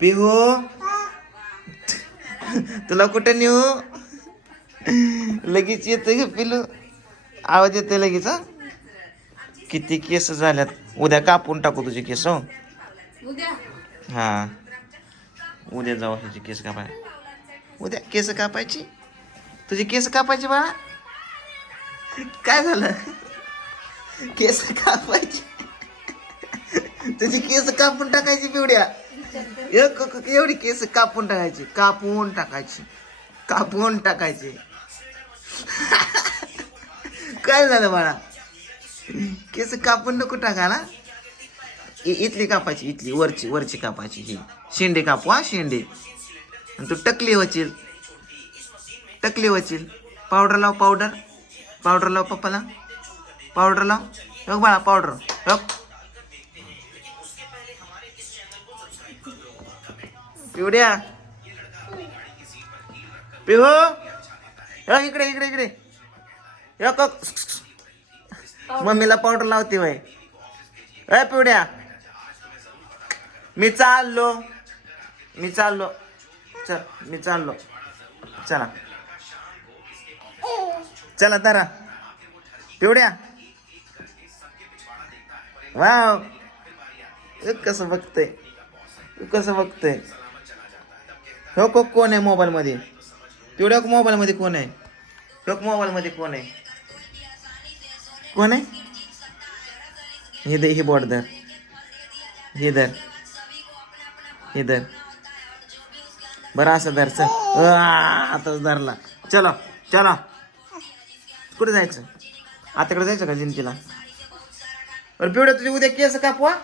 पिहू? तुला कुठं नेऊ? लगेच येतं ग पिलू. आवाज येतोय लगेच किती केस झाल्यात? उद्या कापून टाकू तुझे केस हो. उद्या? हा. उद्या जाऊ ह्याची केस कापाय. उद्या केस कापायची? तुझी केस कापायची बाळा? काय झालं? केस कापायची? तुझी केस कापून टाकायची पिवड्या. एक- एवढी केस कापून टाकायची कापून टाकायची कापून टाकायची. काय झालं बाळा? केस कापून नको टाकायला. इ- इथली कापायची इथली वरची वरची कापायची ही. शेंडे कापू हा शेंडे. आणि तू टकली वचील टकली वचील पावडर लाव पावडर. पावडर लाव पप्पाला. पावडर लाव. बघ बाळा पावडर. बघ. पिवड्या पिहू? हो इकडे इकडे इकडे. य क- मम्मीला पावडर लावते वय अ पिवड्या. मी चाललो. मी चाललो. चल मी चाललो. चला. चला तारा. पिवड्या. वाव. कसं बघतंय. कसं बघतंय. हो को कोण आहे मोबाईलमध्ये? मध्ये मोबाईलमध्ये कोण आहे? हो मोबाईलमध्ये कोण आहे? कोण आहे? हे दे ही बोट धर. हे धर. हे धर. बरं असं धर चल. आताच धरला. चला चला. कुठे जायचं? आताकडे जायचं का जिंतीला बरं पिवड्या तुझी उद्या केस कापवा.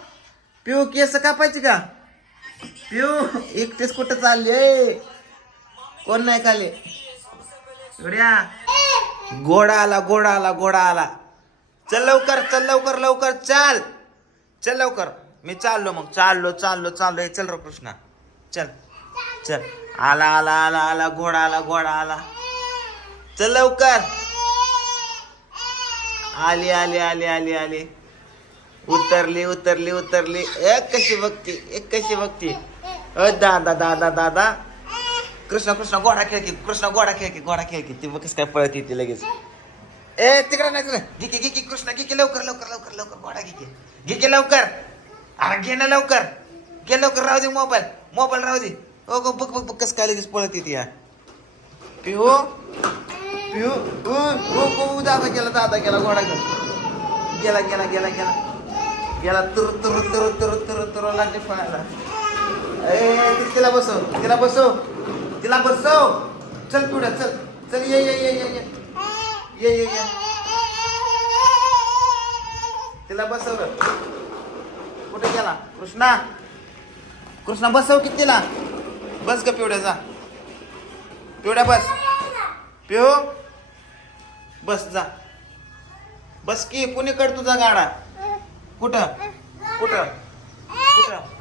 पिऊ केस कापायची का? पिऊ. एकटेच कुठं चालली? कोण नाही खाली? पिवड्या घोडा आला घोडा आला घोडा आला. चल लवकर चल लवकर लवकर चल. चल लवकर. मी चाललो मग. चाललो चाललो चाललो. चल रे कृष्णा. चल. चल. आला आला आला आला. घोडा आला घोडा आला. चल लवकर. आली आली आली आली आली. उतरली उतरली उतरली. एक कशी बघती? एक कशी बघती? अ दादा दादा दादा कृष्णा कृष्णा घोडा खेळ की कृष्णा घोडा खेळ की घोडा खेळ की ती मग काय पळत येते लगेच ए तिकडे नाही तिकडे घे की घे कृष्णा घे की लवकर लवकर लवकर लवकर घोडा घे की घे की लवकर अरे घे ना लवकर घे लवकर राहू दे मोबाईल मोबाईल राहू दे ओ गो बघ बघ बघ कसं काय लगेच पळत येते या पिहू पिहू उ, दादा गेला दादा गेला घोडा गेला गेला गेला गेला गेला गेला तुर तुर तुर तुर तुर तुर लागते पळायला ए तिला बसव तिला बसव तिला बसव. चल पुढे चल चल ये ये ये ये ये. ये ये तिला बसवलं कुठे गेला? कृष्णा? कृष्णा बसव की तिला. बस ग पिवड्या जा. पिवड्या बस. पिव बस जा. बस की कुणीकडे तुझा गाडा? कुठं? कुठं? कुठं?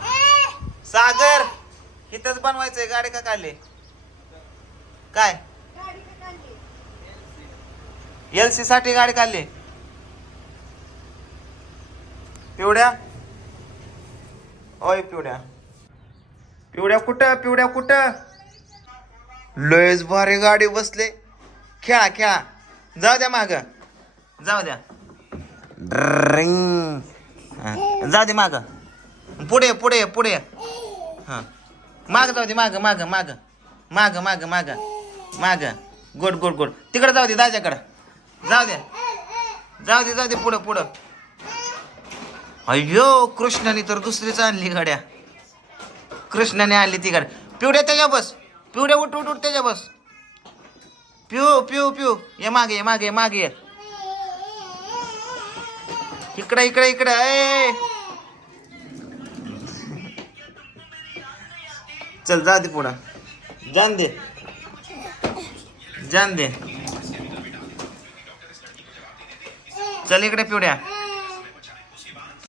सागर इथंच बनवायचंय गाडी का काढली? काय? एल सी साठी गाडी काढली. पिवड्या? ओय पिवड्या. पिवड्या कुठं पिवड्या कुठं? लयच भारी गाडी बसले. खेळा खेळा. जाऊ द्या माग. जाऊ द्या. जाऊ दे माग. पुढे पुढे पुढे. हा. माग जाऊ दे माग माग माग. माग माग माग. माग. गोड गोड गोड. तिकडे जाऊ दे दाजाकडं. जाऊ दे. जाऊ दे जाऊ दे पुढं पुढं. अय्यो कृष्णाने तर दुसरीच आणली गाड्या. कृष्णाने आणली ती गाडी पिवड्या त्याच्या बस. पिवड्या उठ उठ उठ त्याच्या बस. पिऊ पिऊ पिऊ ये मागे ये मागे मागे. ये इकडे इकडे इकडे. ए चल जा दे पुढं. जान दे. जान दे. चल इकडे पिवड्या.